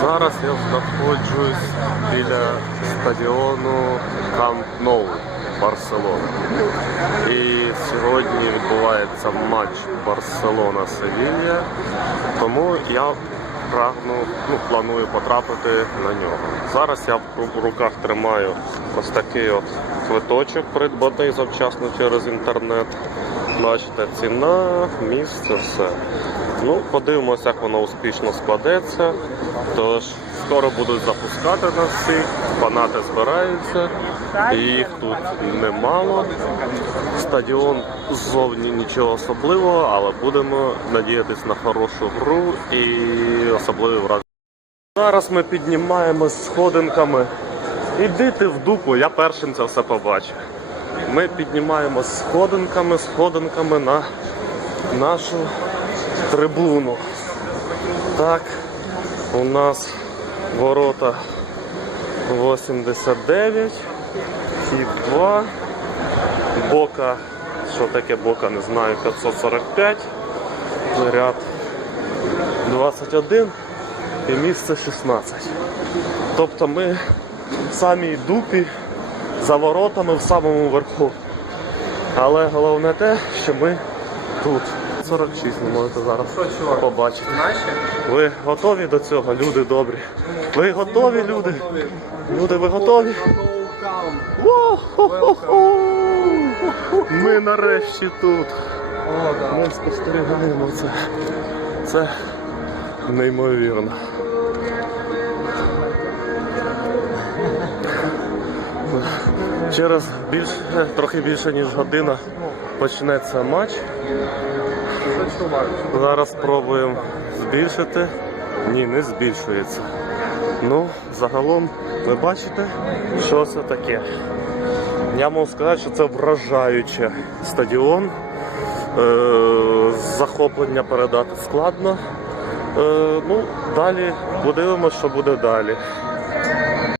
Зараз я знаходжусь біля стадіону Камп Ноу Барселона. І сьогодні відбувається матч Барселона-Севілья, тому я прагну, ну, планую потрапити на нього. Зараз я в руках тримаю ось такий от квиточок, придбаний завчасно через інтернет. Бачите, ціна, місце, все. Ну, подивимося, як воно успішно складеться. Тож скоро будуть запускати нас всіх, фанати збираються, їх тут немало. Стадіон ззовні нічого особливого, але будемо надіятись на хорошу гру і особливий враг. Зараз ми піднімаємось сходинками. Іди ти в дупу, я першим це все побачив. Ми піднімаємось сходинками, сходинками на нашу трибуну. Так, у нас ворота 89, хід 2, бока, що таке бока, не знаю, 545, заряд 21 і місце 16. Тобто ми в самій дупі за воротами в самому верху. Але головне те, що ми тут. 46 ви можете зараз побачити. Ви готові до цього, люди добрі? Ви готові, люди? Люди, ви готові? Ми нарешті тут. Ми спостерігаємо це. Це неймовірно. Через більше, трохи більше ніж година почнеться матч. Зараз спробуємо збільшити. Ні, не збільшується. Ну, загалом, ви бачите, що це таке. Я можу сказати, що це вражаюче стадіон. Е, захоплення передати складно. Е, ну, далі подивимося, що буде далі.